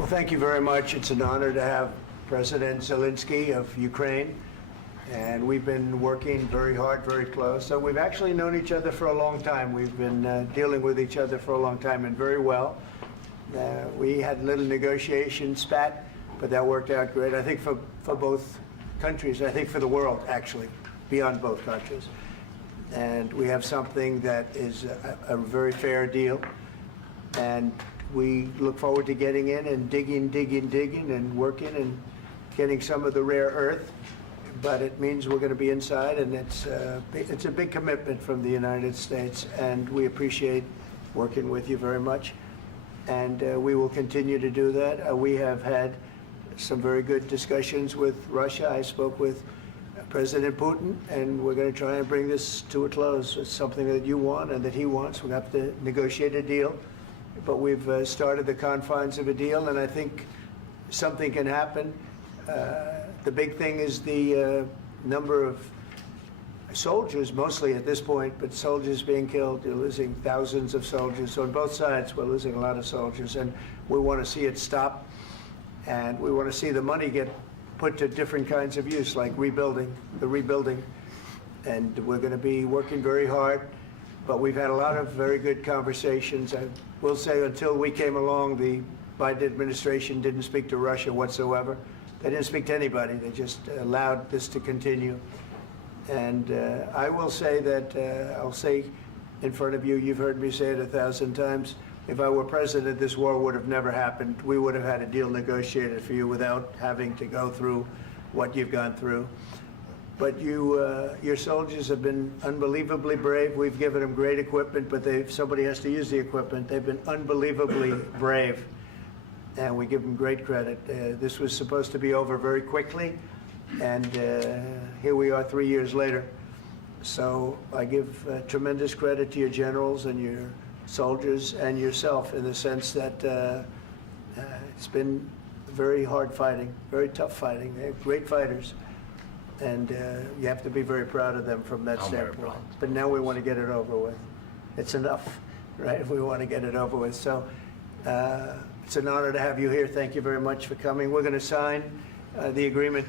Well, thank you very much. It's an honor to have President Zelenskyy of Ukraine, and we've been working very hard, very close. So we've actually known each other for a long time. We've been dealing with each other for a long time, and very well. We had a little negotiation spat, but that worked out great, I think, for both countries, I think for the world, actually, beyond both countries. And we have something that is a very fair deal, and we look forward to getting in and digging and working and getting some of the rare earth. But it means we're going to be inside, and it's a big commitment from the United States, and we appreciate working with you very much. And we will continue to do that. We have had some very good discussions with Russia. I spoke with President Putin, and we're going to try and bring this to a close. It's something that you want and that he wants. We have to negotiate a deal. But we've started the confines of a deal, and I think something can happen. The big thing is the number of soldiers, mostly at this point, but soldiers being killed. You're losing thousands of soldiers. So on both sides, we're losing a lot of soldiers, and we want to see it stop. And we want to see the money get put to different kinds of use, like rebuilding. And we're going to be working very hard. But we've had a lot of very good conversations. I will say until we came along, the Biden administration didn't speak to Russia whatsoever. They didn't speak to anybody. They just allowed this to continue. And I will say that, I'll say in front of you, you've heard me say it 1,000 times, if I were president, this war would have never happened. We would have had a deal negotiated for you without having to go through what you've gone through. But your soldiers have been unbelievably brave. We've given them great equipment, but somebody has to use the equipment. They've been unbelievably brave, and we give them great credit. This was supposed to be over very quickly, and here we are 3 years later. So I give tremendous credit to your generals and your soldiers and yourself, in the sense that it's been very hard fighting, very tough fighting. They're great fighters. And you have to be very proud of them from that standpoint. But now we want to get it over with. It's enough, right? We want to get it over with. So it's an honor to have you here. Thank you very much for coming. We're going to sign the agreement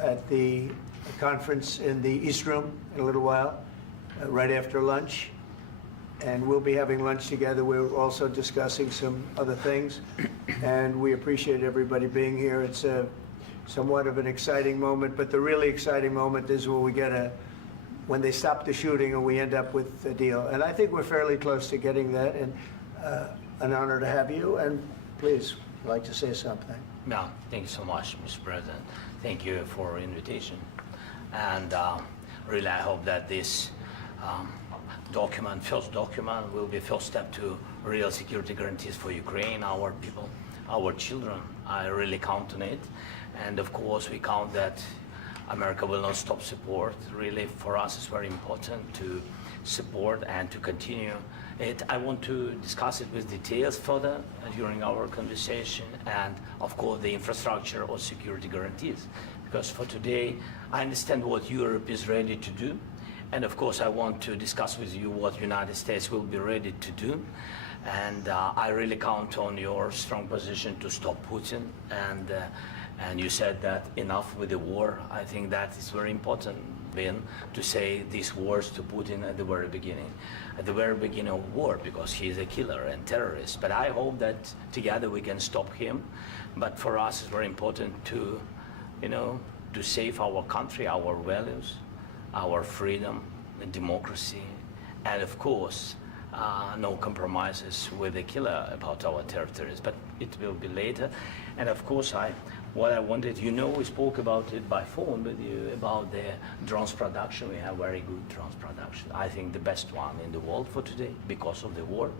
at the conference in the East Room in a little while, right after lunch. And we'll be having lunch together. We're also discussing some other things. And we appreciate everybody being here. It's somewhat of an exciting moment, but the really exciting moment is when they stop the shooting and we end up with a deal. And I think we're fairly close to getting that, and an honor to have you. And please, I'd like to say something. No, thank you so much, Mr. President. Thank you for invitation. And really, I hope that this first document, will be first step to real security guarantees for Ukraine, our people, our children. I really count on it. And of course, we count that America will not stop support. Really, for us, it's very important to support and to continue it. I want to discuss it with details further during our conversation, and of course, the infrastructure or security guarantees. Because for today, I understand what Europe is ready to do. And of course, I want to discuss with you what the United States will be ready to do. And I really count on your strong position to stop Putin. And you said that enough with the war. I think that is very important, Ben, to say these words to Putin at the very beginning of war, because he is a killer and terrorist. But I hope that together we can stop him. But for us, it's very important to, to save our country, our values, our freedom and democracy, and of course, no compromises with the killer about our territories. But it will be later. And of course, what I wanted, we spoke about it by phone with you, about the drones production. We have very good drones production. I think the best one in the world for today because of the war.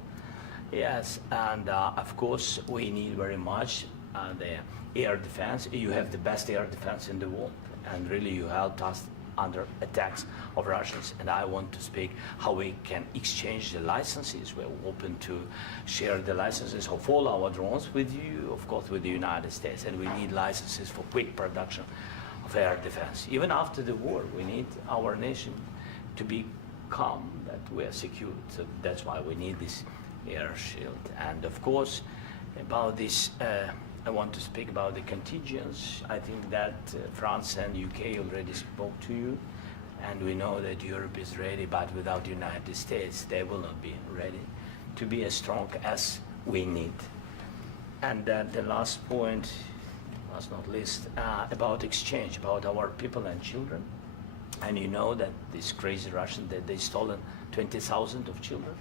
Yes, and of course, we need very much the air defense. You have the best air defense in the world, and really you helped us under attacks of Russians. And I want to speak how we can exchange the licenses. We're open to share the licenses of all our drones with you, of course, with the United States. And we need licenses for quick production of air defense. Even after the war, we need our nation to be calm, that we are secure. So that's why we need this air shield. And of course, about this I want to speak about the contingents. I think that France and UK already spoke to you, and we know that Europe is ready, but without the United States, they will not be ready to be as strong as we need. And the last point, last not least, about exchange, about our people and children. And you know that these crazy Russians, that they stolen 20,000 of children,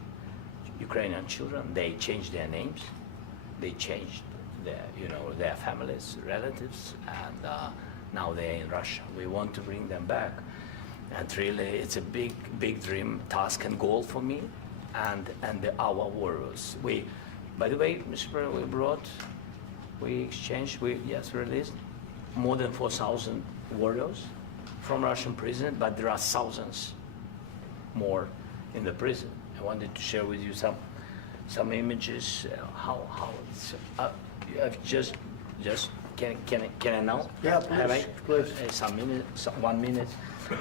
Ukrainian children. They changed their names, they changed their families, relatives, and now they're in Russia. We want to bring them back, and really, it's a big dream, task, and goal for me, and our warriors. By the way, Mr. President, we released more than 4,000 warriors from Russian prison, but there are thousands more in the prison. I wanted to share with you some images. How it's just can I now? Yeah, please.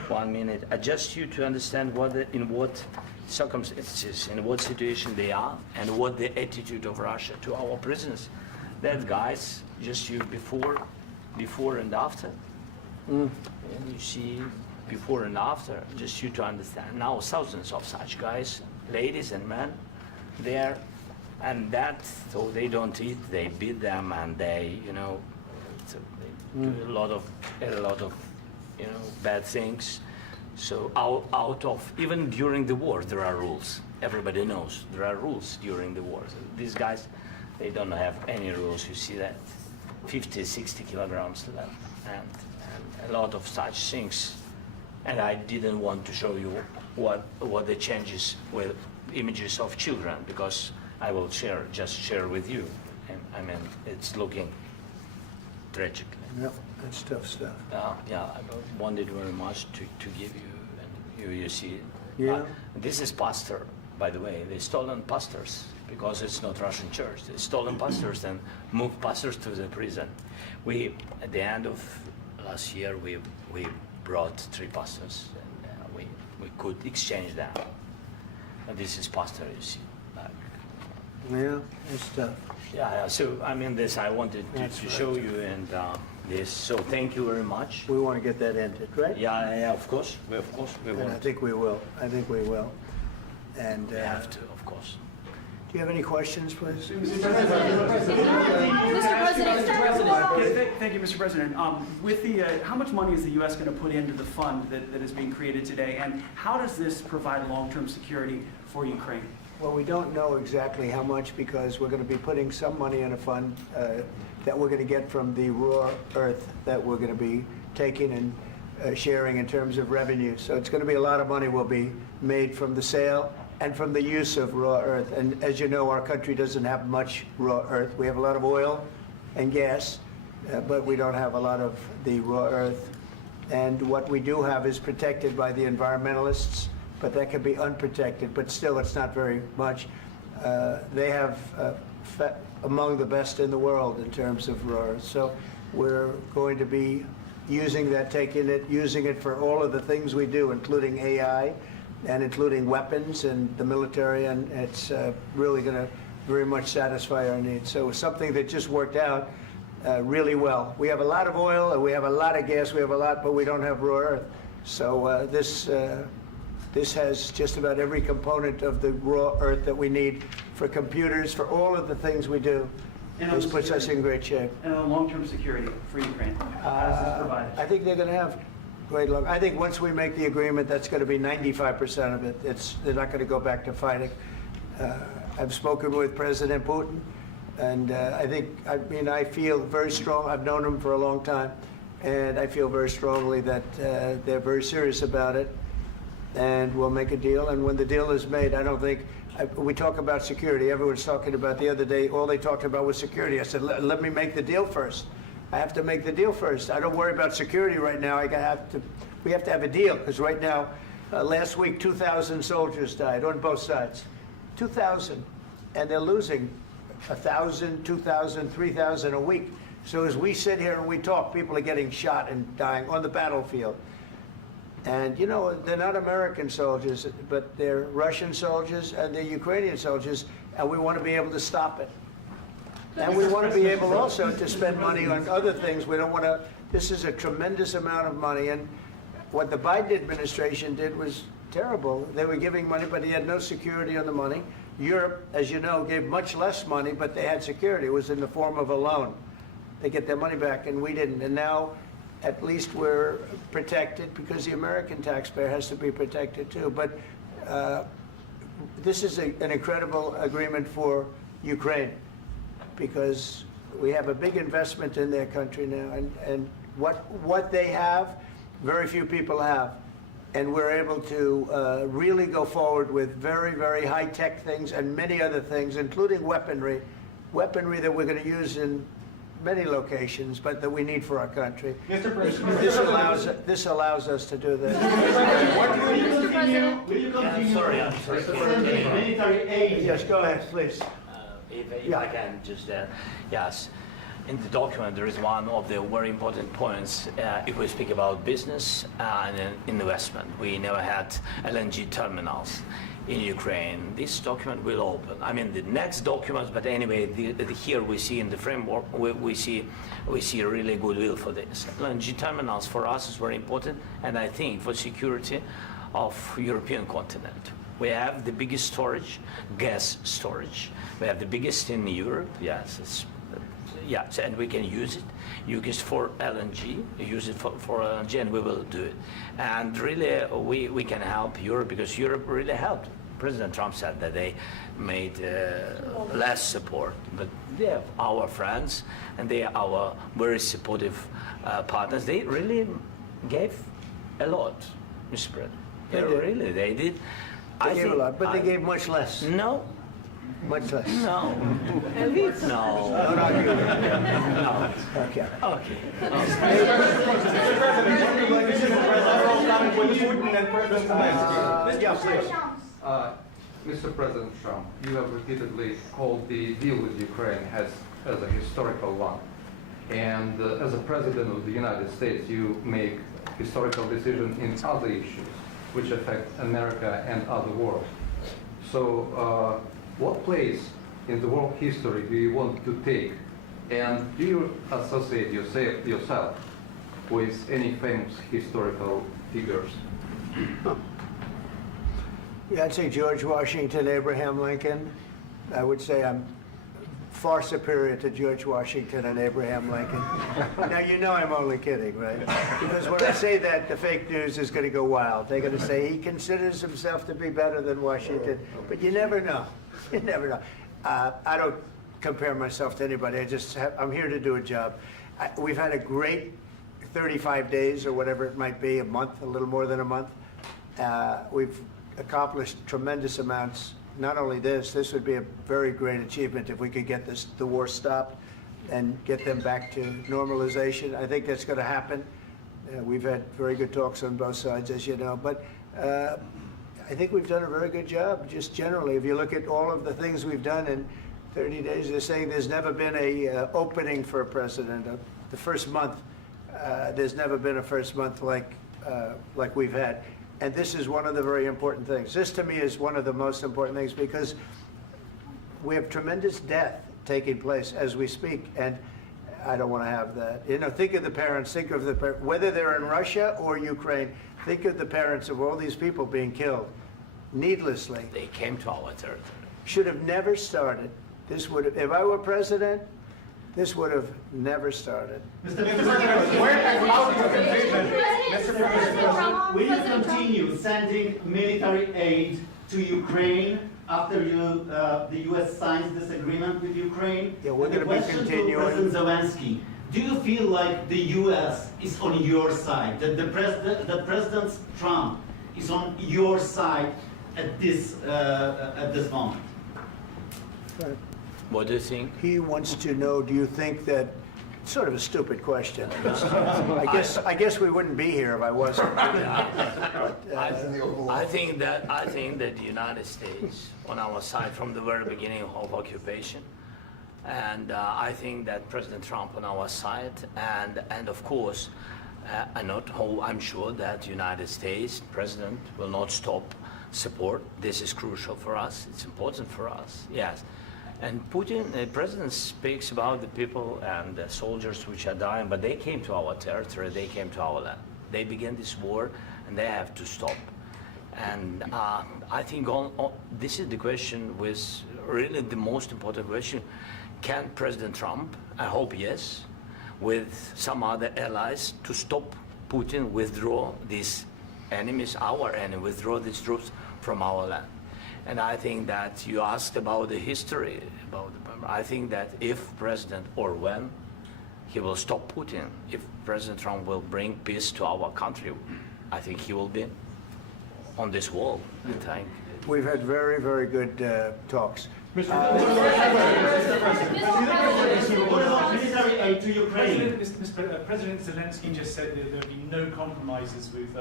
One minute. Just you to understand in what circumstances, in what situation they are, and what the attitude of Russia to our prisoners. That guys, just you before and after. And you see before and after, just you to understand. Now thousands of such guys, ladies and men, there, and that, so they don't eat, they beat them, and they do a lot of bad things. So out of, even during the war, there are rules. Everybody knows there are rules during the war. So these guys, they don't have any rules. You see that 50, 60 kilograms left, and a lot of such things. And I didn't want to show you what the changes with images of children, because I will just share with you. And I mean, it's looking tragically. Yep, that's tough stuff. Yeah, I wanted very much to give you, and you see it. Yeah. This is pastor, by the way. They stolen pastors, because it's not Russian church. They stolen pastors and moved pastors to the prison. At the end of last year, we brought 3 pastors, and we could exchange them. And this is pastor, you see. Yeah, it's tough. Yeah. So I mean, this I wanted to show you, and this. So thank you very much. We want to get that ended, right? Yeah. Of course, we And want. I think we will. And We have to, of course. do you have any questions, please? Mr. President, thank you, Mr. President. With the, how much money is the U.S. going to put into the fund that is being created today, and how does this provide long-term security for Ukraine? Well, we don't know exactly how much, because we're going to be putting some money in a fund that we're going to get from the raw earth that we're going to be taking and sharing in terms of revenue. So it's going to be a lot of money will be made from the sale and from the use of raw earth. And as you know, our country doesn't have much raw earth. We have a lot of oil and gas, but we don't have a lot of the raw earth. And what we do have is protected by the environmentalists, but that can be unprotected, but still it's not very much. They have among the best in the world in terms of raw earth. So we're going to be using that, using it for all of the things we do, including AI and including weapons and the military, and it's really going to very much satisfy our needs. So it's something that just worked out really well. We have a lot of oil, and we have a lot of gas, we have a lot, but we don't have raw earth. So this has just about every component of the raw earth that we need for computers, for all of the things we do. This puts us in great shape. And on long-term security for Ukraine, how does this provide it? I think they're going to have great luck. I think once we make the agreement, that's going to be 95% of it. They're not going to go back to fighting. I've spoken with President Putin, and I feel very strong. I've known him for a long time, and I feel very strongly that they're very serious about it, and we'll make a deal. And when the deal is made, I don't think, we talk about security. Everyone's talking about the other day, all they talked about was security. I said, let me make the deal first. I have to make the deal first. I don't worry about security right now. We have to have a deal, because right now, last week, 2,000 soldiers died on both sides. 2,000, and they're losing 1,000, 2,000, 3,000 a week. So as we sit here and we talk, people are getting shot and dying on the battlefield. And you know, they're not American soldiers, but they're Russian soldiers and they're Ukrainian soldiers, and we want to be able to stop it. And we want to be able also to spend money on other things. We don't want to, this is a tremendous amount of money. And what the Biden administration did was terrible. They were giving money, but he had no security on the money. Europe, as you know, gave much less money, but they had security. It was in the form of a loan. They get their money back, and we didn't. And now, at least we're protected because the American taxpayer has to be protected too. But this is an incredible agreement for Ukraine because we have a big investment in their country now, and what they have, very few people have. And we're able to really go forward with very, very high-tech things and many other things, including weaponry that we're going to use in many locations, but that we need for our country. Mr. President, This allows us to do this. Mr. President, will you continue I'm sorry. sending military aid? Yes, go ahead, please. If I can just, yes. In the document, there is one of the very important points. If we speak about business and investment, we never had LNG terminals in Ukraine. This document will open. I mean, the next documents, but anyway, here we see in the framework, we see really goodwill for this. LNG terminals for us is very important, and I think for security of European continent. We have the biggest storage, gas storage. We have the biggest in Europe. Yes, and we can use it. Use it for LNG. Use it for LNG, and we will do it. And really, we can help Europe because Europe really helped. President Trump said that they made less support, but they are our friends and they are our very supportive partners. They really gave a lot, Mr. President. They did. They gave a lot, but they gave much less. No. Much less. No. No. No. Okay. Okay. Yeah, please. Mr. President Trump, you have repeatedly called the deal with Ukraine as a historical one. And as a President of the United States, you make historical decisions in other issues which affect America and other world. So what place in the world history do you want to take? And do you associate yourself with any famous historical figures? Yeah, I'd say George Washington, Abraham Lincoln. I would say I'm far superior to George Washington and Abraham Lincoln. Now, you know I'm only kidding, right? Because when I say that, the fake news is going to go wild. They're going to say he considers himself to be better than Washington. But you never know. You never know. I don't compare myself to anybody. I'm here to do a job. We've had a great 35 days or whatever it might be, a month, a little more than a month. We've accomplished tremendous amounts. Not only this would be a very great achievement if we could get the war stopped and get them back to normalization. I think that's going to happen. We've had very good talks on both sides, as you know. But I think we've done a very good job, just generally. If you look at all of the things we've done in 30 days, they're saying there's never been a opening for a president. The first month, there's never been a first month like we've had. And this is one of the very important things. This, to me, is one of the most important things because we have tremendous death taking place as we speak, and I don't want to have that. You know, think of the parents, whether they're in Russia or Ukraine, think of the parents of all these people being killed needlessly. They came to our territory. Should have never started. This would have, if I were president, this would have never started. Mr. President, where and how do you envision, Mr. President, will you continue sending military aid to Ukraine after the U.S. signs this agreement with Ukraine? Yeah, we're And the going to be question continuing. to President Zelensky, do you feel like the U.S. is on your side, that President Trump is on your side at this moment? Right. What do you think? He wants to know, do you think that, sort of a stupid question. I guess we wouldn't be here if I wasn't. I think that the United States on our side from the very beginning of occupation, and I think that President Trump on our side, and of course, I'm sure that United States President will not stop support. This is crucial for us. It's important for us. Yes. And Putin, the president speaks about the people and the soldiers which are dying, but they came to our territory, they came to our land. They began this war, and they have to stop. And I think this is the question, with really the most important question. Can President Trump, I hope yes, with some other allies, to stop Putin, withdraw these enemies, our enemy, withdraw these troops from our land? And I think that you asked about the history, I think that if President, or when, he will stop Putin, if President Trump will bring peace to our country, I think he will be on this wall, I think. We've had very, very good talks. What about military aid to Ukraine? President Zelensky just said that there would be no compromises with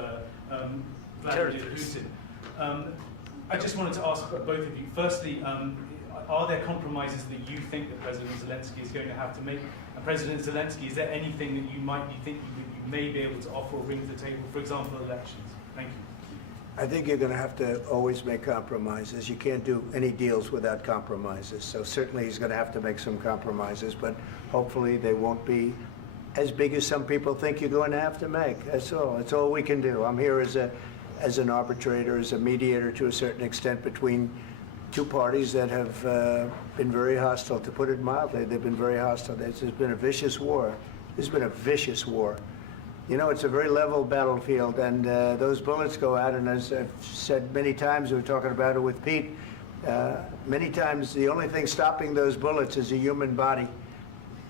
Vladimir Putin. I just wanted to ask both of you, firstly, are there compromises that you think that President Zelensky is going to have to make? And President Zelensky, is there anything that you think you may be able to offer or bring to the table, for example, elections? Thank you. I think you're going to have to always make compromises. You can't do any deals without compromises. So certainly he's going to have to make some compromises, but hopefully they won't be as big as some people think you're going to have to make. That's all. That's all we can do. I'm here as an arbitrator, as a mediator to a certain extent between two parties that have been very hostile, to put it mildly. They've been very hostile. This has been a vicious war. This has been a vicious war. You know, it's a very level battlefield, and those bullets go out, and as I've said many times, we were talking about it with Pete, many times the only thing stopping those bullets is a human body.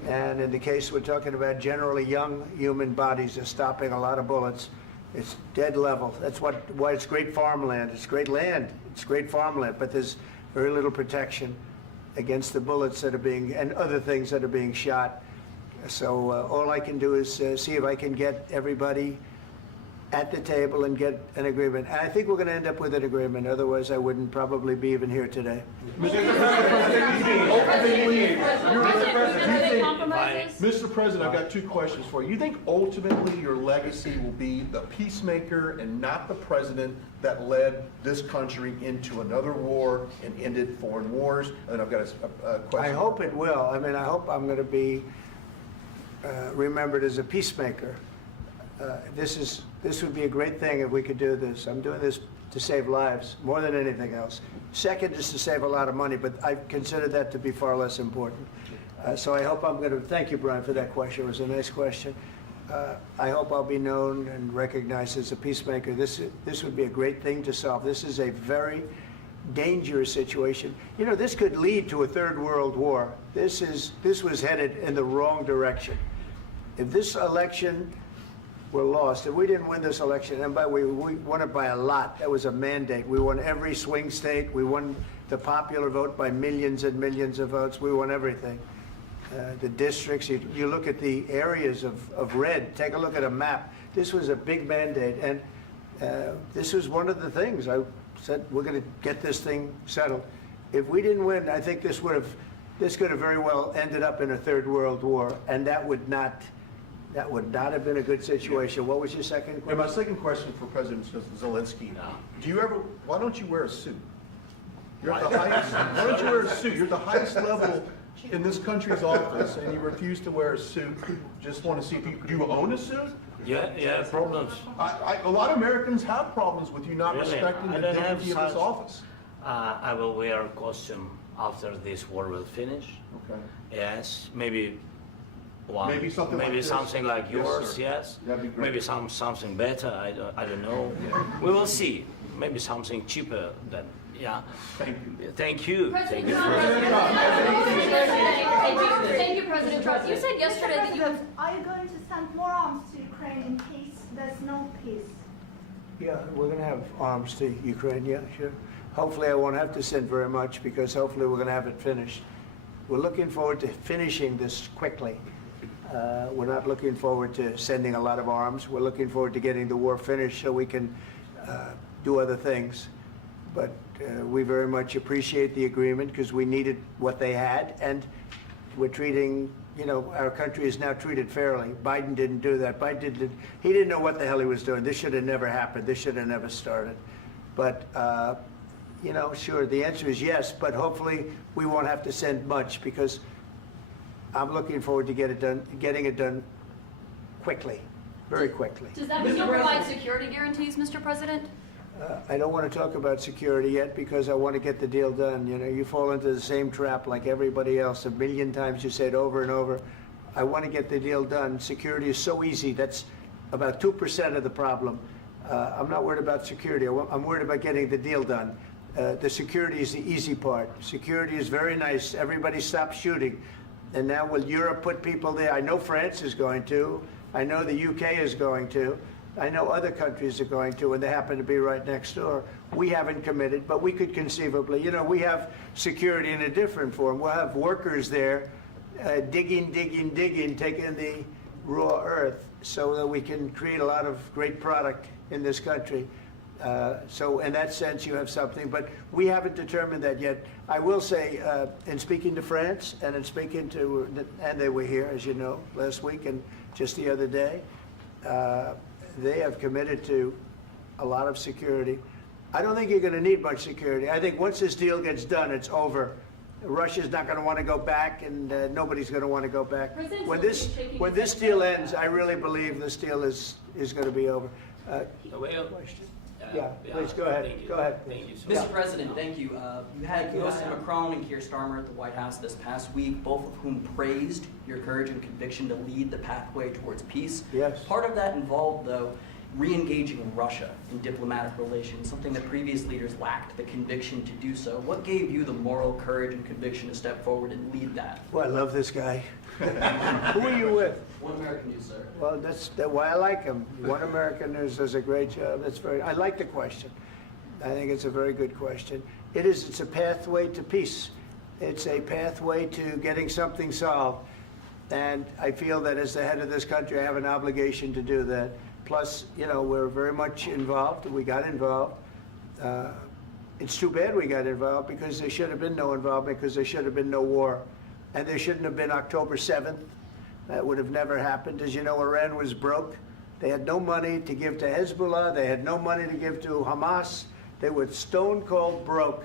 And in the case we're talking about, generally young human bodies are stopping a lot of bullets. It's dead level. That's why it's great farmland. It's great land. It's great farmland, but there's very little protection against the bullets that are being, and other things that are being shot. So all I can do is see if I can get everybody at the table and get an agreement. And I think we're going to end up with an agreement. Otherwise, I wouldn't probably be even here today. Mr. President, I've got two questions for you. You think ultimately your legacy will be the peacemaker and not the president that led this country into another war and ended foreign wars? And then I've got a question. I hope it will. I mean, I hope I'm going to be remembered as a peacemaker. This would be a great thing if we could do this. I'm doing this to save lives more than anything else. Second is to save a lot of money, but I consider that to be far less important. So I hope I'm going to, thank you, Brian, for that question. It was a nice question. I hope I'll be known and recognized as a peacemaker. This would be a great thing to solve. This is a very dangerous situation. You know, this could lead to a third world war. This was headed in the wrong direction. If this election were lost, if we didn't win this election, and we won it by a lot, that was a mandate. We won every swing state. We won the popular vote by millions and millions of votes. We won everything. The districts, you look at the areas of red, take a look at a map. This was a big mandate, and this was one of the things. I said, we're going to get this thing settled. If we didn't win, I think this could have very well ended up in a third world war, and that would not have been a good situation. What was your second question? And my second question for President Zelensky, why don't you wear a suit? You're at the highest, why don't you wear a suit? You're at the highest level in this country's office, and you refuse to wear a suit. Just want to see if do you own a suit? Yeah, problems. A lot of Americans have problems with you not Really? respecting the dignity of this office. I will wear a costume after this war will finish. Okay. Yes, maybe Maybe something like this? something like Yes, yours. sir. Yes. That'd be great. Maybe something better. I don't know. We will see. Maybe something cheaper than. Yeah. Thank you. Thank you. President Thank you. Trump, thank you, President Trump. You said yesterday that you have. Are you going to send more arms to Ukraine in case there's no peace? Yeah, we're going to have arms to Ukraine, yeah, sure. Hopefully I won't have to send very much, because hopefully we're going to have it finished. We're looking forward to finishing this quickly. We're not looking forward to sending a lot of arms. We're looking forward to getting the war finished so we can do other things. But we very much appreciate the agreement, because we needed what they had, and we're treating, you know, our country is now treated fairly. Biden didn't do that. He didn't know what the hell he was doing. This should have never happened. This should have never started. But, you know, sure, the answer is yes, but hopefully we won't have to send much because I'm looking forward to getting it done quickly, very quickly. Does that mean you'll provide security guarantees, Mr. President? I don't want to talk about security yet because I want to get the deal done. You know, you fall into the same trap like everybody else. A million times you say it over and over. I want to get the deal done. Security is so easy. That's about 2% of the problem. I'm not worried about security. I'm worried about getting the deal done. The security is the easy part. Security is very nice. Everybody stopped shooting. And now will Europe put people there? I know France is going to. I know the UK is going to. I know other countries are going to, and they happen to be right next door. We haven't committed, but we could conceivably. You know, we have security in a different form. We'll have workers there digging, taking the raw earth so that we can create a lot of great product in this country. So in that sense, you have something, but we haven't determined that yet. I will say, in speaking to France and in speaking to, and they were here, as you know, last week and just the other day, they have committed to a lot of security. I don't think you're going to need much security. I think once this deal gets done, it's over. Russia's not going to want to go back, and nobody's going to want to go back. President When Zelensky shaking when his this head deal no. ends, I really believe this deal is going to be over. Well, Question? Yeah, please go ahead. Thank you. Go ahead. Thank you so Yeah. much. Mr. President, thank you. You had Mr. Macron and Keir Starmer at the White House this past week, both of whom praised your courage and conviction to lead the pathway towards peace. Yes. Part of that involved, though, re-engaging Russia in diplomatic relations, something that previous leaders lacked the conviction to do so. What gave you the moral courage and conviction to step forward and lead that? Well, I love this guy. Who are you with? One American News, sir. Well, that's why I like him. One American News does a great job. I like the question. I think it's a very good question. It's a pathway to peace. It's a pathway to getting something solved. And I feel that as the head of this country, I have an obligation to do that. Plus, you know, we're very much involved. We got involved. It's too bad we got involved because there should have been no involvement because there should have been no war. And there shouldn't have been October 7th. That would have never happened. As you know, Iran was broke. They had no money to give to Hezbollah. They had no money to give to Hamas. They were stone cold broke.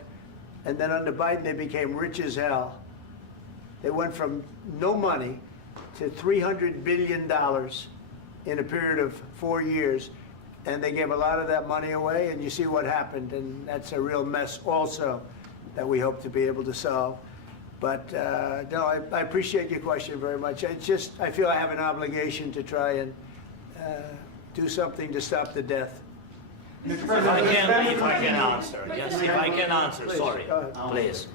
And then under Biden, they became rich as hell. They went from no money to $300 billion in a period of 4 years. And they gave a lot of that money away, and you see what happened. And that's a real mess also that we hope to be able to solve. But no, I appreciate your question very much. I feel I have an obligation to try and do something to stop the death. If I can answer, yes, if I can answer, Please, sorry, go ahead.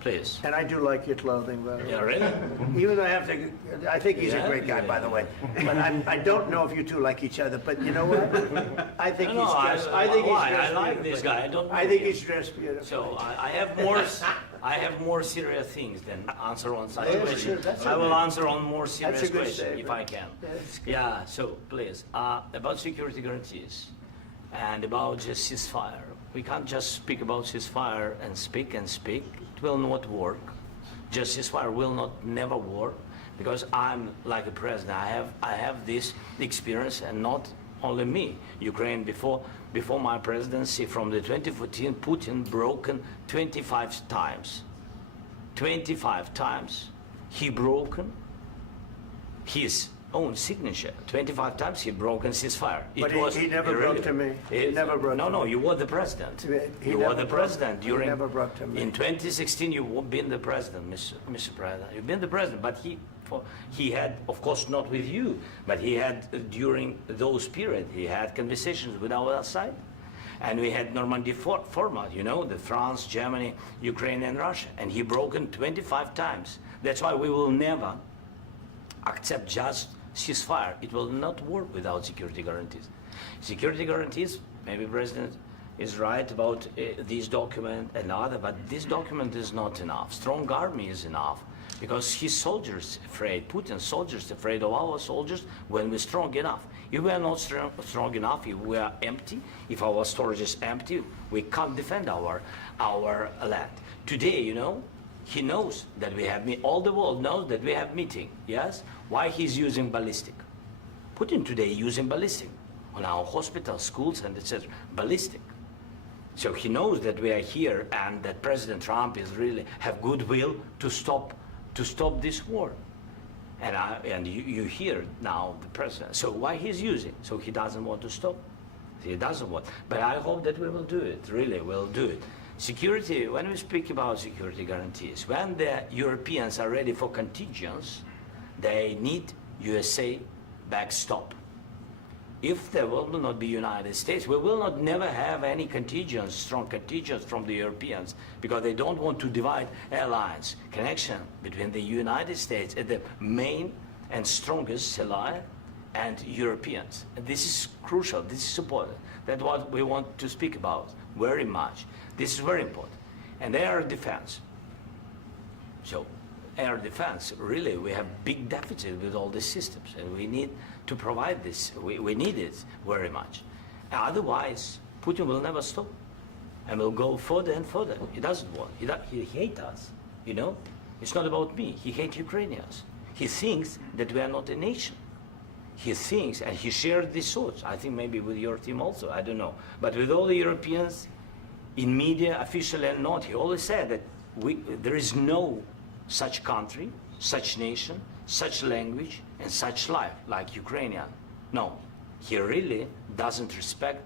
please. And I do like your clothing, by the way. Yeah, really? Even though I think he's a Yeah, great guy, yeah. by the way. But I don't know if you two like each other. But you know what? I think No, he's no, dressed. I think he's why? dressed I like beautifully. this guy. I don't know I think him. he's dressed beautifully. So I have more serious things than answer on such Yeah, question. sure, that's I will okay. answer on more serious That's a good question if statement. I can. That's good. Yeah. So please, about security guarantees and about just ceasefire. We can't just speak about ceasefire and speak and speak. It will not work. Just ceasefire will not never work because I'm like a president. I have this experience, and not only me. Ukraine before my presidency, from the 2014, Putin broken 25 times. 25 times he broken his own signature. 25 times he broken ceasefire. But he never broke to me. He never broke to No, me. you were the president. He You never were the broke- president he during. never broke to me. In 2016, you've been the president, Mr. President. You've been the president, but he had, of course, not with you, but he had during those period. He had conversations with our side, and we had Normandy format. You know, the France, Germany, Ukraine, and Russia, and he broken 25 times. That's why we will never accept just ceasefire. It will not work without security guarantees. Security guarantees, maybe President is right about this document and other, but this document is not enough. Strong army is enough because his soldiers afraid, Putin's soldiers afraid of our soldiers when we're strong enough. If we are not strong enough, if we are empty, if our storage is empty, we can't defend our land. Today, you know, he knows that we have all the world knows that we have meeting. Yes, why he's using ballistic? Putin today using ballistic on our hospitals, schools, and etc. Ballistic. So he knows that we are here and that President Trump is really have goodwill to stop this war. And you hear now the president. So why he's using? So he doesn't want to stop. He doesn't want. But I hope that we will do it. Really, we'll do it. Security. When we speak about security guarantees, when the Europeans are ready for contingents, they need USA backstop. If there will not be United States, we will not never have any contingents, strong contingents from the Europeans, because they don't want to divide alliance, connection between the United States and the main and strongest ally and Europeans. And this is crucial, this is important. That's what we want to speak about very much. This is very important. And air defense. So air defense, really, we have big deficit with all these systems, and we need to provide this. We need it very much. Otherwise, Putin will never stop, and will go further and further. He doesn't want. He hates us. You know, it's not about me. He hates Ukrainians. He thinks that we are not a nation. He thinks, and he shared these thoughts. I think maybe with your team also. I don't know, but with all the Europeans, in media, officially and not, he always said that there is no such country, such nation, such language, and such life like Ukrainian. No, he really doesn't respect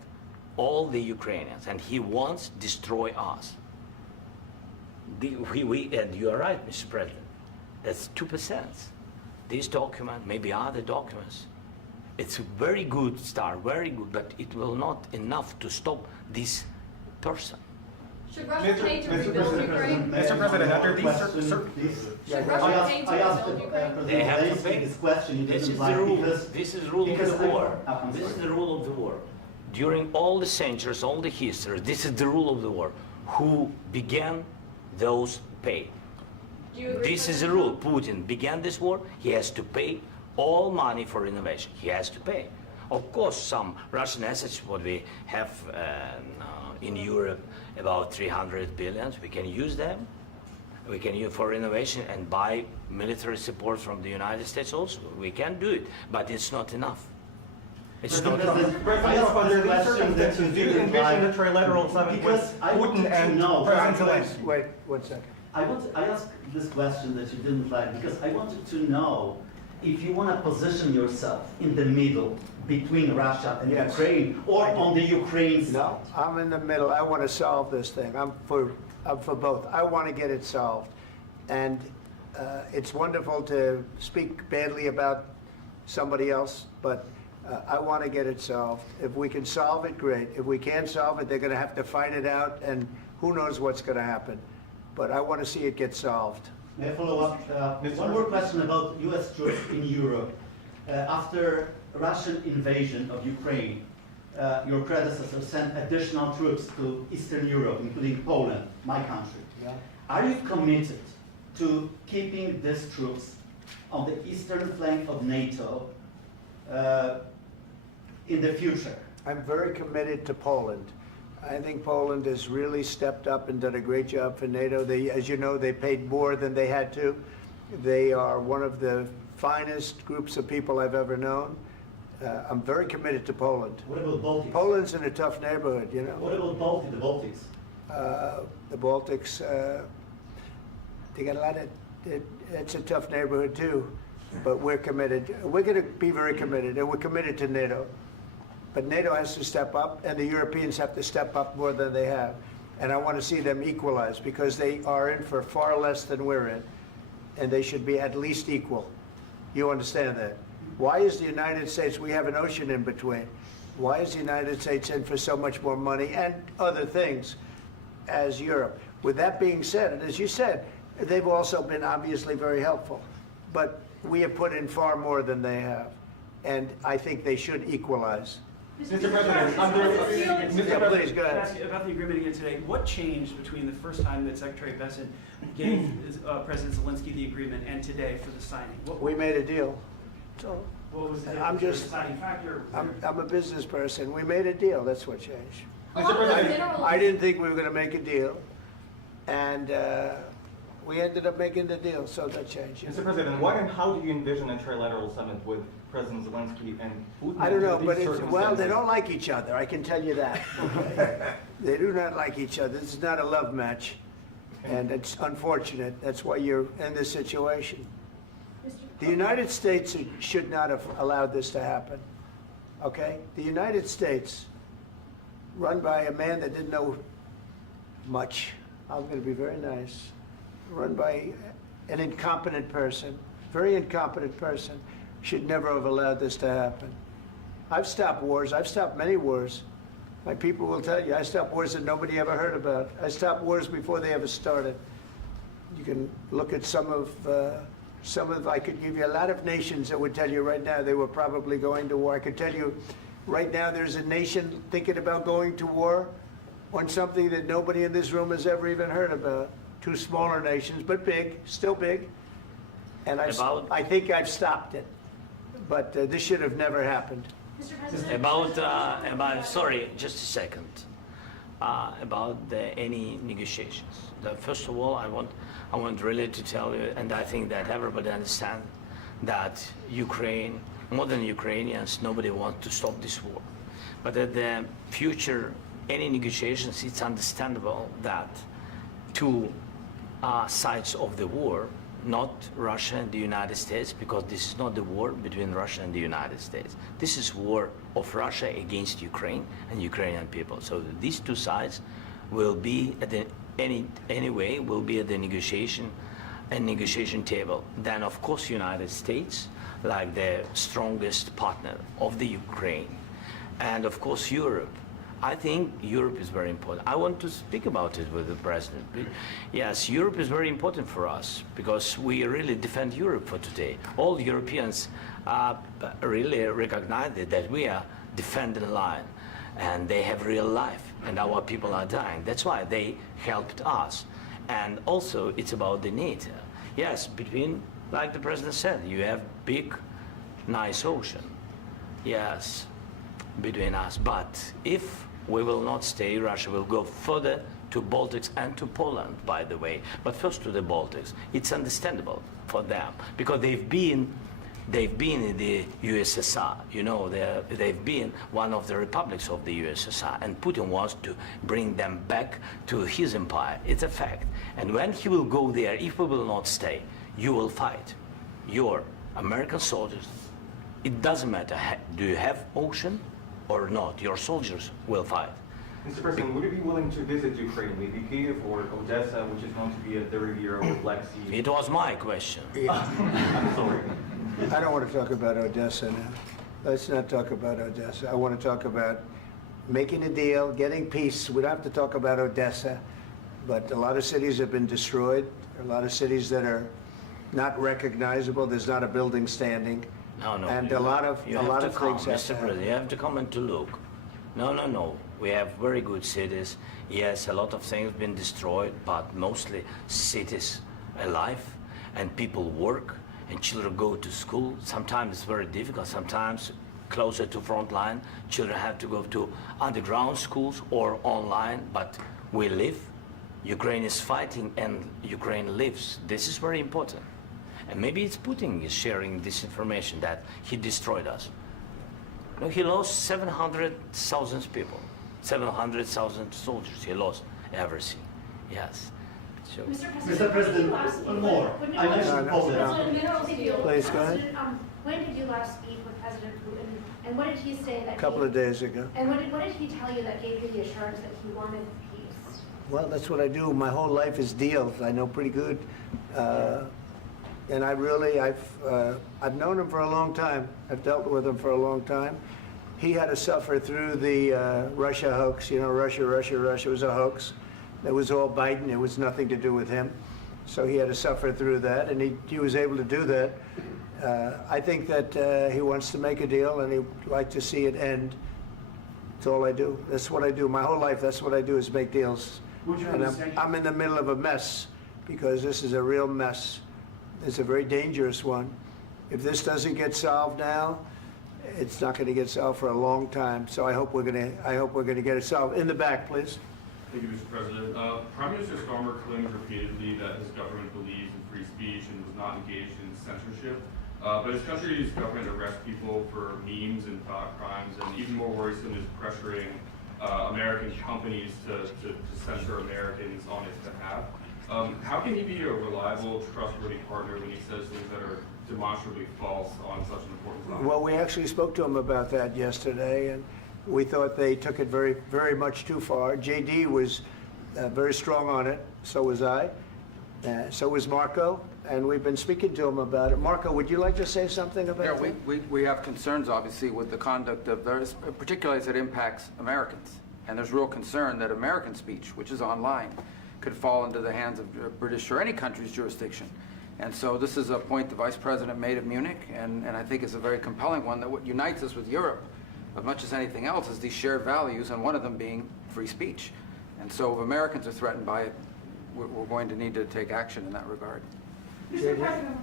all the Ukrainians, and he wants to destroy us. And you are right, Mr. President, that's 2%. This document, maybe other documents, it's a very good start, very good, but it will not enough to stop this person. Should Russia pay to rebuild Ukraine? Mr. President, under these Should Russia pay to I asked rebuild Ukraine? They have to Zelensky pay. this question. You This didn't is like the rule. because This is the rule of because the war. I'm This is sorry. the rule of the war. During all the centuries, all the history, this is the rule of the war. Who began, those pay. Do you agree, This is the President rule. Putin began this war. He has to pay all money for innovation. He has to pay. Of course, some Russian assets, what we have in Europe, about 300 billion, we can use them. We can use for innovation and buy military support from the United States also. We can do it, but it's not enough. It's not enough. I asked Under this these question that circumstances, do you didn't envision a like trilateral summit with because I wanted Putin to and know. President Zelensky? Wait 1 second. I asked this question that you didn't like because I wanted to know if you want to position yourself in the middle between Russia and Yes. Ukraine or on the Ukraine side. No, I'm in the middle. I want to solve this thing. I'm for both. I want to get it solved. And it's wonderful to speak badly about somebody else, but I want to get it solved. If we can solve it, great. If we can't solve it, they're going to have to fight it out, and who knows what's going to happen. But I want to see it get solved. May I follow up? One more question about U.S. troops in Europe. After Russian invasion of Ukraine, your predecessor sent additional troops to Eastern Europe, including Poland, my country. Yeah. Are you committed to keeping these troops on the eastern flank of NATO in the future? I'm very committed to Poland. I think Poland has really stepped up and done a great job for NATO. They, as you know, they paid more than they had to. They are one of the finest groups of people I've ever known. I'm very committed to Poland. What about Baltics? Poland's in a tough neighborhood, you know. What about the Baltics? The Baltics, they got a lot of, it's a tough neighborhood too, but we're committed. We're going to be very committed, and we're committed to NATO. But NATO has to step up, and the Europeans have to step up more than they have. And I want to see them equalize, because they are in for far less than we're in, and they should be at least equal. You understand that? Why is the United States, we have an ocean in between, why is the United States in for so much more money and other things as Europe? With that being said, and as you said, they've also been obviously very helpful, but we have put in far more than they have, and I think they should equalize. Mr. President, Yeah, please, go Can I ahead. ask you about the agreement again today? What changed between the first time that Secretary Bessent gave President Zelensky the agreement and today for the signing? We made a deal. So What was the I'm just- deciding factor? I'm a business person. We made a deal. That's what changed. A lot of the minerals. I didn't think we were going to make a deal, and We ended up making the deal, so that changed. Mr. President, what and how do you envision a trilateral summit with President Zelensky and Putin? I don't know, under but these well, they circumstances? don't like each other, I can tell you that. Okay? They do not like each other. This is not a love match, and it's unfortunate. That's why you're in this situation. The United States should not have allowed this to happen, okay? The United States, run by a man that didn't know much, I'm going to be very nice, run by an incompetent person, very incompetent person, should never have allowed this to happen. I've stopped wars. I've stopped many wars. My people will tell you, I stopped wars that nobody ever heard about. I stopped wars before they ever started. You can look at some of, I could give you a lot of nations that would tell you right now they were probably going to war. I could tell you right now there's a nation thinking about going to war on something that nobody in this room has ever even heard about. Two smaller nations, but big, still big. And I think I've stopped it. But this should have never happened. Mr. President. About sorry, just a second. About any negotiations. First of all, I want really to tell you, and I think that everybody understands that Ukraine, more than Ukrainians, nobody wants to stop this war. But at the future, any negotiations, it's understandable that two sides of the war, not Russia and the United States, because this is not the war between Russia and the United States. This is war of Russia against Ukraine and Ukrainian people. So these two sides will be at the anyway will be at the negotiation table. Then of course United States, like the strongest partner of the Ukraine, and of course Europe. I think Europe is very important. I want to speak about it with the president. Yes, Europe is very important for us because we really defend Europe for today. All Europeans really recognize that we are defending the line, and they have real life, and our people are dying. That's why they helped us. And also, it's about the NATO. Yes, between, like the president said, you have big, nice ocean. Yes, between us. But if we will not stay, Russia will go further to Baltics and to Poland, by the way. But first to the Baltics. It's understandable for them because they've been in the USSR. You know, they've been one of the republics of the USSR, and Putin wants to bring them back to his empire. It's a fact. And when he will go there, if we will not stay, you will fight. Your American soldiers, it doesn't matter, do you have ocean or not, your soldiers will fight. Mr. President, would you be willing to visit Ukraine, maybe Kyiv or Odessa, which is known to be at the riviera of the Black Sea? It was my question. I'm sorry. I don't want to talk about Odessa now. Let's not talk about Odessa. I want to talk about making a deal, getting peace. We don't have to talk about Odessa, but a lot of cities have been destroyed. There are a lot of cities that are not recognizable. There's not a building standing. No, And a lot of things have Mr. to happen. President, you have to come and to look. No. We have very good cities. Yes, a lot of things been destroyed, but mostly cities alive, and people work, and children go to school. Sometimes it's very difficult. Sometimes closer to front line, children have to go to underground schools or online. But we live. Ukraine is fighting, and Ukraine lives. This is very important. And maybe it's Putin is sharing this information that he destroyed us. No, he lost 700,000 people, 700,000 soldiers. He lost everything. Yes. So, Mr. President, one more. I mentioned Poland. Please, go ahead. When did you last speak with President Putin, and what did he say that? A couple of days ago. And what did he tell you that gave you the assurance that he wanted peace? Well, that's what I do. My whole life is deals. I know pretty good. And I've known him for a long time. I've dealt with him for a long time. He had to suffer through the Russia hoax. You know, Russia was a hoax. It was all Biden. It was nothing to do with him. So he had to suffer through that, and he was able to do that. I think that he wants to make a deal, and he'd like to see it end. That's all I do. That's what I do. My whole life, that's what I do, is make deals. And I'm in the middle of a mess, because this is a real mess. It's a very dangerous one. If this doesn't get solved now, it's not going to get solved for a long time. So I hope we're going to get it solved. In the back, please. Thank you, Mr. President. Prime Minister Starmer claimed repeatedly that his government believes in free speech and was not engaged in censorship. But his country's government arrests people for memes and thought crimes, and even more worrisome is pressuring American companies to censor Americans on its behalf. How can he be a reliable, trustworthy partner when he says things that are demonstrably false on such an important topic? Well, we actually spoke to him about that yesterday, and we thought they took it very, very much too far. JD was very strong on it. So was I. So was Marco. And we've been speaking to him about it. Marco, would you like to say something about that? We have concerns, obviously, with the conduct of those, particularly as it impacts Americans. And there's real concern that American speech, which is online, could fall into the hands of British or any country's jurisdiction. And so this is a point the Vice President made at Munich, and I think it's a very compelling one, that what unites us with Europe, as much as anything else, is these shared values, and one of them being free speech. And so if Americans are threatened by it, we're going to need to take action in that regard. Mr. President.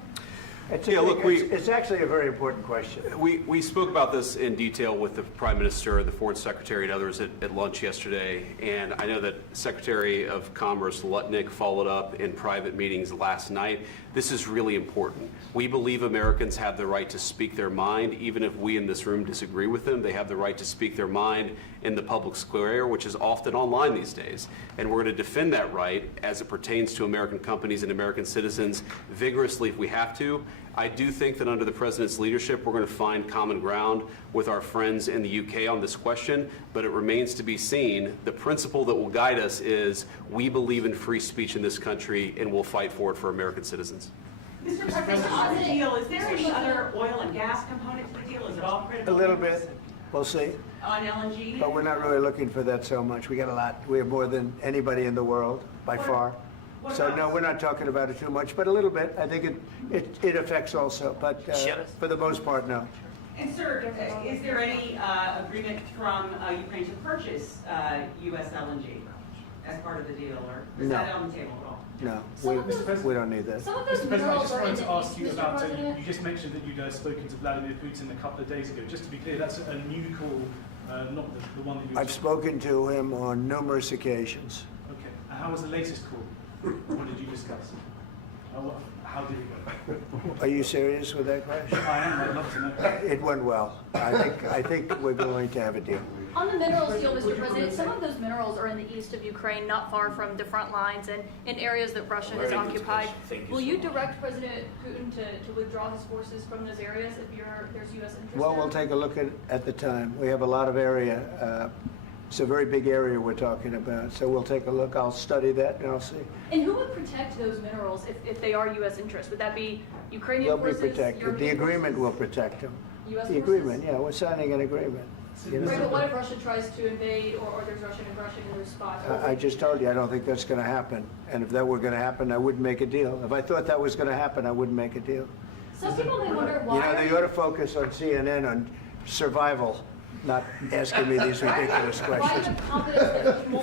It's actually a very important question. We spoke about this in detail with the Prime Minister, the Foreign Secretary, and others at lunch yesterday. And I know that Secretary of Commerce Lutnick followed up in private meetings last night. This is really important. We believe Americans have the right to speak their mind, even if we in this room disagree with them. They have the right to speak their mind in the public square, which is often online these days. And we're going to defend that right as it pertains to American companies and American citizens vigorously if we have to. I do think that under the President's leadership, we're going to find common ground with our friends in the UK on this question, but it remains to be seen. The principle that will guide us is we believe in free speech in this country, and we'll fight for it for American citizens. Mr. President, on the deal, is there any other oil and gas component to the deal? Is it all critical? A little bit. We'll see. On LNG? But we're not really looking for that so much. We got a lot. We have more than anybody in the world, by far. So no, we're not talking about it too much, but a little bit. I think it affects also, but for the most part, no. And sir, is there any agreement from Ukraine to purchase U.S. LNG as part of the deal, or is that on the table at all? No, we don't need that. Some of those Mr. President, I minerals just are in wanted the to ask east, you Mr. about, President. you just mentioned that you'd spoken to Vladimir Putin a couple of days ago. Just to be clear, that's a new call, not the one that you were I've spoken to him on numerous occasions. Okay. And how was the latest call? What did you discuss? How did it go? Are you serious with that question? I am. I'd love to know. It went well. I think we're going to have a deal. On the minerals deal, Mr. President, some of those minerals are in the east of Ukraine, not far from the front lines and in areas that Russia has occupied. Will you direct President Putin to withdraw his forces from those areas if there's U.S. interest Well, there? we'll take a look at the time. We have a lot of area. It's a very big area we're talking about. So we'll take a look. I'll study that and I'll see. And who would protect those minerals if they are U.S. interests? Would that be Ukrainian They'll be forces? protected. The European agreement will forces? protect them. U.S. The forces? agreement, yeah, we're signing an agreement. You know? Right, but what if Russia tries to invade or there's Russian aggression in those spots? I just told you, I don't think that's going to happen. And if that were going to happen, I wouldn't make a deal. If I thought that was going to happen, I wouldn't make a deal. Some people may wonder why. You know, they ought to focus on CNN on survival, not asking me these ridiculous questions.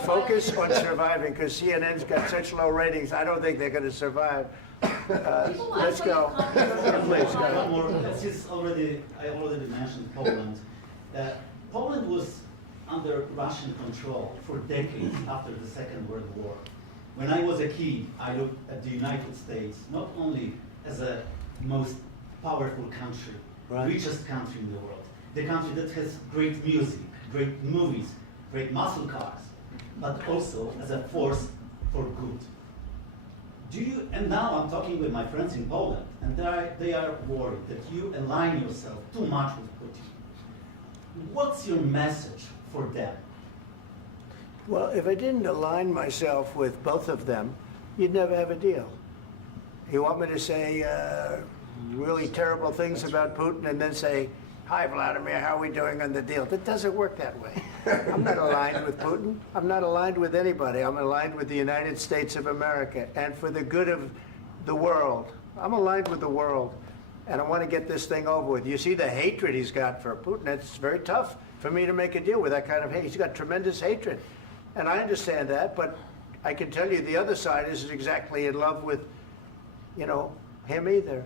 Focus on surviving, because CNN's got such low ratings, I don't think they're going to survive. Let's go. Please, go. One more. I already mentioned Poland. Poland was under Russian control for decades after the Second World War. When I was a kid, I looked at the United States not only as a most powerful country, richest country in the world, the country that has great music, great movies, great muscle cars, but also as a force for good. And now I'm talking with my friends in Poland, and they are worried that you align yourself too much with Putin. What's your message for them? Well, if I didn't align myself with both of them, you'd never have a deal. You want me to say really terrible things about Putin and then say, "Hi, Vladimir, how are we doing on the deal?" That doesn't work that way. I'm not aligned with Putin. I'm not aligned with anybody. I'm aligned with the United States of America and for the good of the world. I'm aligned with the world, and I want to get this thing over with. You see the hatred he's got for Putin. It's very tough for me to make a deal with that kind of hate. He's got tremendous hatred, and I understand that, but I can tell you the other side isn't exactly in love with, him either.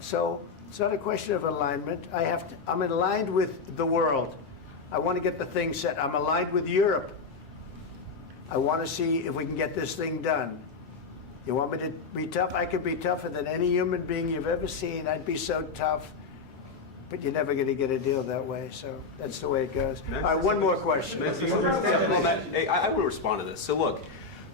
So it's not a question of alignment. I'm aligned with the world. I want to get the thing set. I'm aligned with Europe. I want to see if we can get this thing done. You want me to be tough? I could be tougher than any human being you've ever seen. I'd be so tough. But you're never going to get a deal that way, so that's the way it goes. All right, one more question. Hey, I will respond to this. So look,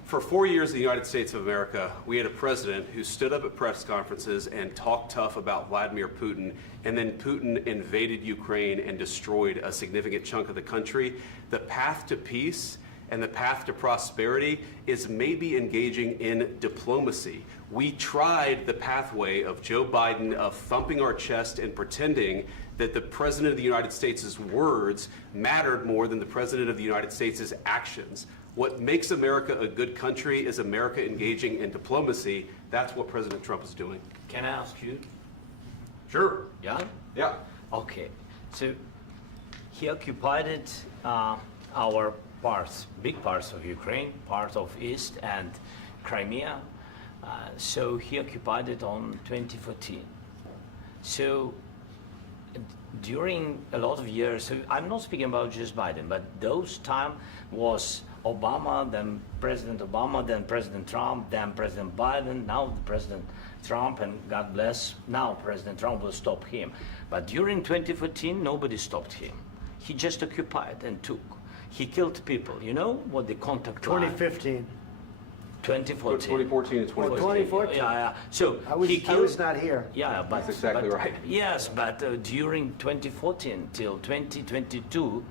for 4 years in the United States of America, we had a president who stood up at press conferences and talked tough about Vladimir Putin, and then Putin invaded Ukraine and destroyed a significant chunk of the country. The path to peace and the path to prosperity is maybe engaging in diplomacy. We tried the pathway of Joe Biden of thumping our chest and pretending that the President of the United States' words mattered more than the President of the United States' actions. What makes America a good country is America engaging in diplomacy. That's what President Trump is doing. Can I ask you? Sure. Yeah? Yeah. Okay. So he occupied our parts, big parts of Ukraine, part of East and Crimea. So he occupied it on 2014. So during a lot of years, so I'm not speaking about just Biden, but those time was Obama, then President Obama, then President Trump, then President Biden, now President Trump, and God bless, now President Trump will stop him. But during 2014, nobody stopped him. He just occupied and took. He killed people. You know what the contact line? 2015. 2014. 2014 and 2015. 2014. Yeah. So I was not here. Yeah, but That's exactly right. Yes, but during 2014 till 2022,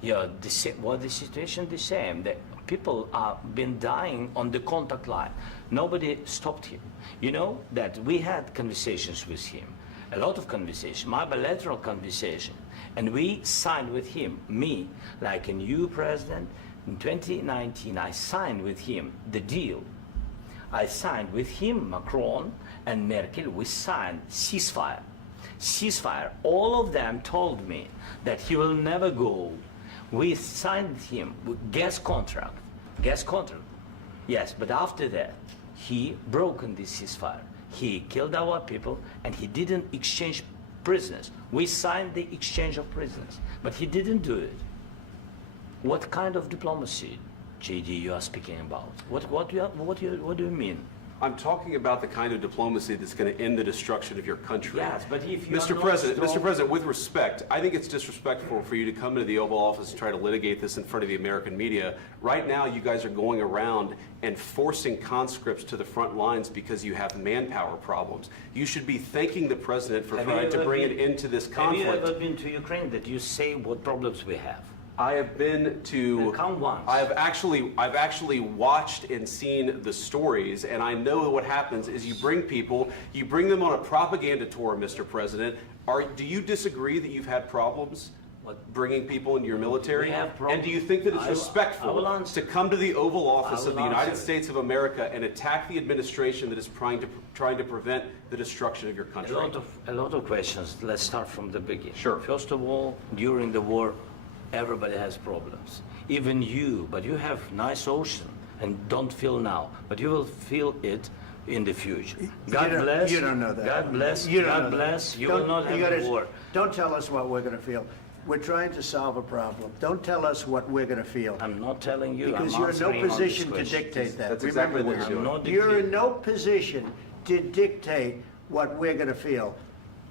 yeah, the situation the same. The people are been dying on the contact line. Nobody stopped him. You know that we had conversations with him, a lot of conversation, my bilateral conversation, and we signed with him, me, like a new president. In 2019, I signed with him the deal. I signed with him, Macron and Merkel, we signed ceasefire. Ceasefire. All of them told me that he will never go. We signed with him with gas contract. Gas contract. Yes, but after that, he broken this ceasefire. He killed our people and he didn't exchange prisoners. We signed the exchange of prisoners, but he didn't do it. What kind of diplomacy, JD, you are speaking about? What do you mean? I'm talking about the kind of diplomacy that's going to end the destruction of your country. Yes, but if you Mr. President, with respect, I think it's disrespectful for you to come into the Oval Office and try to litigate this in front of the American media. Right now, you guys are going around and forcing conscripts to the front lines because you have manpower problems. You should be thanking the President for trying to bring an end to this conflict. Have you ever been to Ukraine that you say what problems we have? I have been to. Count once. I've actually watched and seen the stories, and I know what happens is you bring them on a propaganda tour, Mr. President. Do you disagree that you've had problems bringing people into your military? We have problems. And do you think that it's respectful to come to the Oval Office of the United States of America and attack the administration that is trying to prevent the destruction of your country? A lot of questions. Let's start from the beginning. Sure. First of all, during the war, everybody has problems. Even you, but you have nice ocean and don't feel now, but you will feel it in the future. God bless. You don't know that. God bless. You don't God know bless. that. You will not have a war. Don't tell us what we're going to feel. We're trying to solve a problem. Don't tell us what we're going to feel. I'm not telling you. Because I'm you're in no answering on position this to question. dictate that. That's Remember exactly what this. you're doing. You're in no position to dictate what we're going to feel.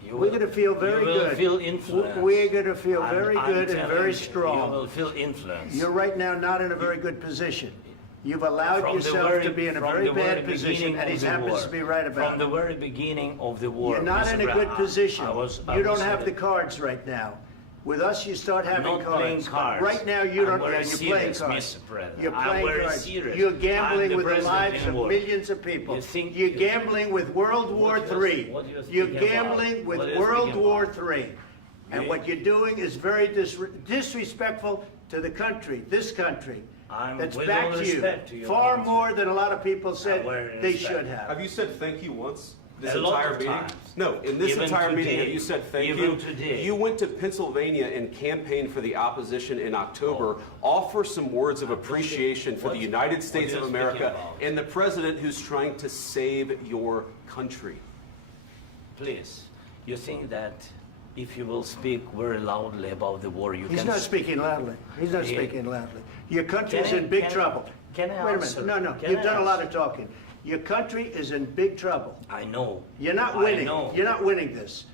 You We're will- going to feel very you will good. feel influenced. We're going to feel I'm very good and telling very you, strong. You will feel influence. You're right now not in a very good position. You've allowed From the yourself very- to be in a from very the very bad position, beginning and he of the happens war. to be right about From the it. very beginning of the war. You're not Mr. in a good Brown, position. I You don't was have the cards right now. With us, you start having not playing cards. cards. Right now, you I'm don't. very You're playing serious, cards. Mr. President. You're I'm playing very cards. serious. You're I'm gambling the with the president lives in of war. millions of people. You think- You're gambling with World War III. what you're You're speaking gambling about? with What are you World speaking War about? III. And You- what you're doing is very disrespectful to the country, this country. I'm That's with back all to you. respect to your Far country. more than a lot of people said very they respect. should have. Have you said thank you once? This A lot entire of meeting? times. No, in this Even entire meeting, today. have you said thank Even you? today. You went to Pennsylvania and campaigned for the opposition in October. Offer some words of appreciation for the United States what of you're America speaking about. and the president who's trying to save your country. Please, you think that if you will speak very loudly about the war, you He's can... not speaking loudly. He's not Yeah. speaking loudly. Your country's Can I- in big can I- trouble. Can I Wait a answer? minute, no, Can you've I done a lot answer? of talking. Your country is in big trouble. I know. You're not I winning. know. You're not winning this.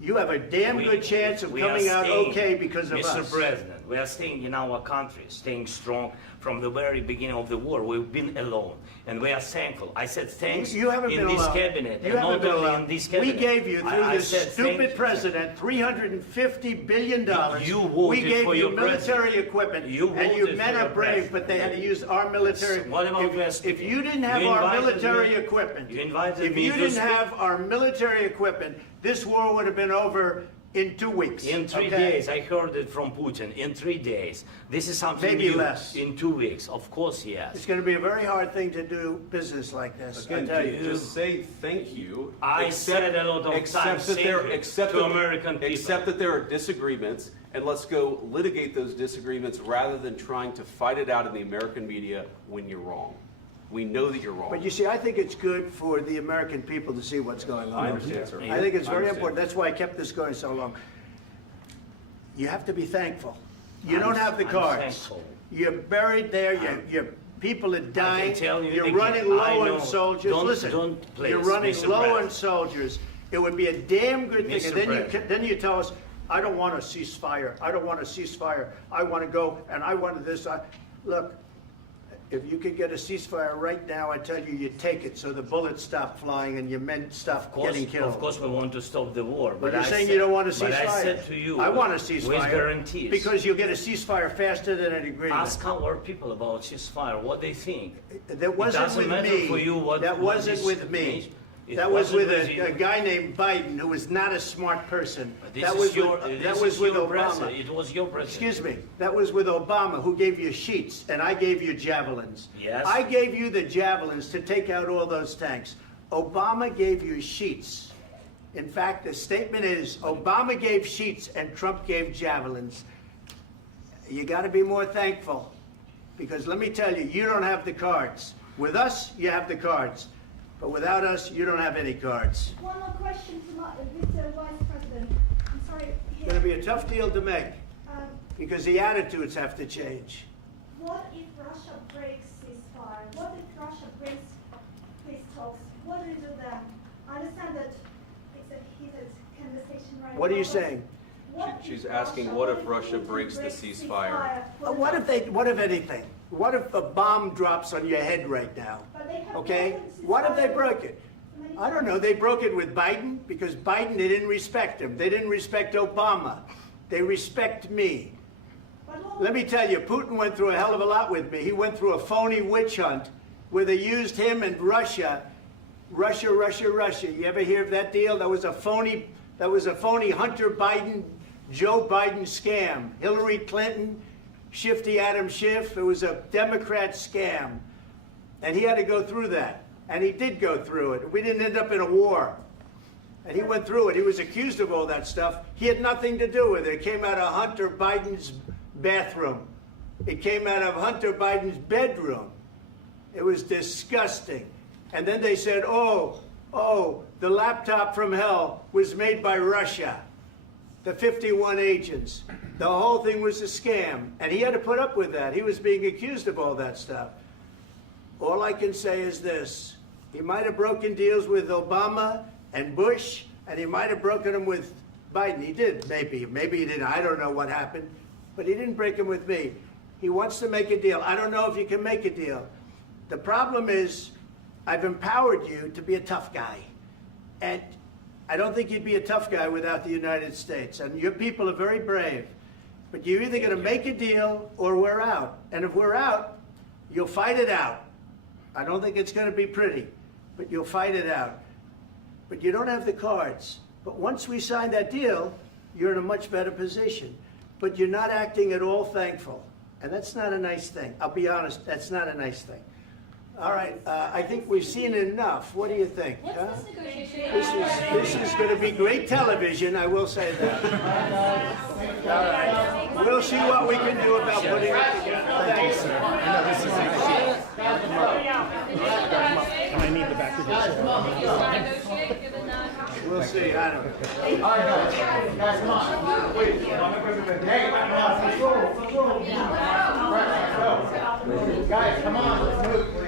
You have a damn good chance of we coming are out staying, okay because of Mr. us. President, we are staying in our country, staying strong from the very beginning of the war. We've been alone, and we are thankful. I said thanks You haven't in been this alone. cabinet, You and haven't not been only alone. in this cabinet. We gave you, through I this said thank stupid you. president, $350 billion. You We voted gave for you your military president. equipment, You and you voted men for are your brave, president. but they had to use our military. What about West? If you didn't have You our invited military me- equipment, You invited if me you to didn't speak. have our military equipment, this war would have been over in 2 weeks. In 3 okay? days, I heard it from Putin. In 3 days, this is something Maybe new. less. In 2 weeks, of course, yes. It's going to be a very hard thing to do business like this. I Again, tell you. just say thank you. I said a lot of accept times that thank there, you accept to that- American people. Accept that there are disagreements, and let's go litigate those disagreements rather than trying to fight it out in the American media when you're wrong. We know that you're wrong. But you see, I think it's good for the American people to see what's going on. I understand, sir. I think it's I very understand. important. That's why I kept this going so long. You have to be thankful. You don't have the I'm cards. thankful. You're buried there. Your people are dying. tell you You're again, running I low know. on soldiers. Don't- Listen, don't please, you're running Mr. low on President. soldiers. It would be a damn good thing. Mr. And then President. then you tell us, I don't want a ceasefire. I don't want a ceasefire. I want to go and I want this. Look, if you could get a ceasefire right now, I tell you, you take it so the bullets stop flying and your men stop getting killed. Of course, we want to stop the war. But you're I saying said- you don't want a But ceasefire. I said to you, I want a with ceasefire. guarantees. Because you'll get a ceasefire faster than an agreement. Ask our people about ceasefire, what they think. That wasn't doesn't with matter me. for you what- That what wasn't is- with me. It That was wasn't with with you. a guy named Biden, who was not a smart person. This That is was your, with, this that was is with your Obama. president. It was your president. Excuse me. That was with Obama, who gave you sheets, and I gave you javelins. Yes. I gave you the javelins to take out all those tanks. Obama gave you sheets. In fact, the statement is Obama gave sheets and Trump gave javelins. You got to be more thankful, because let me tell you, you don't have the cards. With us, you have the cards. But without us, you don't have any cards. One more question to Mr. Vice President. I'm sorry. It's going to be a tough deal to make, Um, because the attitudes have to change. What if Russia breaks ceasefire? What if Russia breaks peace talks? What do you do then? I understand that it's a heated conversation right now. What are you but saying? what She's if asking, what if Putin Russia breaks the breaks ceasefire? What if anything? What if a bomb drops on your head right now? But they have Okay? broken What if they ceasefire broke it? many I don't know. They broke it with Biden because Biden, they didn't respect him. They didn't respect Obama. They respect me. But what- Let me tell you, Putin went through a hell of a lot with me. He went through a phony witch hunt where they used him and Russia. Russia. You ever hear of that deal? That was a phony Hunter Biden, Joe Biden scam. Hillary Clinton, Shifty Adam Schiff. It was a Democrat scam. And he had to go through that. And he did go through it. We didn't end up in a war. And he went through it. He was accused of all that stuff. He had nothing to do with it. It came out of Hunter Biden's bathroom. It came out of Hunter Biden's bedroom. It was disgusting. And then they said, oh, the laptop from hell was made by Russia. The 51 agents. The whole thing was a scam. And he had to put up with that. He was being accused of all that stuff. All I can say is this. He might have broken deals with Obama and Bush, and he might have broken them with Biden. He did, maybe. Maybe he didn't. I don't know what happened. But he didn't break them with me. He wants to make a deal. I don't know if you can make a deal. The problem is, I've empowered you to be a tough guy. And I don't think you'd be a tough guy without the United States. And your people are very brave. But you're either going to make a deal or we're out. And if we're out, you'll fight it out. I don't think it's going to be pretty, but you'll fight it out. But you don't have the cards. But once we sign that deal, you're in a much better position. But you're not acting at all thankful. And that's not a nice thing. I'll be honest, that's not a nice thing. All right, I think we've seen enough. What do you think? What's huh? this negotiation? This is going to be great television, I will say that. All right. We'll see what we can do about putting it together. Thank you, sir. I need the back of this. Negotiate, given that. We'll see. I don't know. All right, guys, come on. Wait, hey, guys, guys, come on, let's move.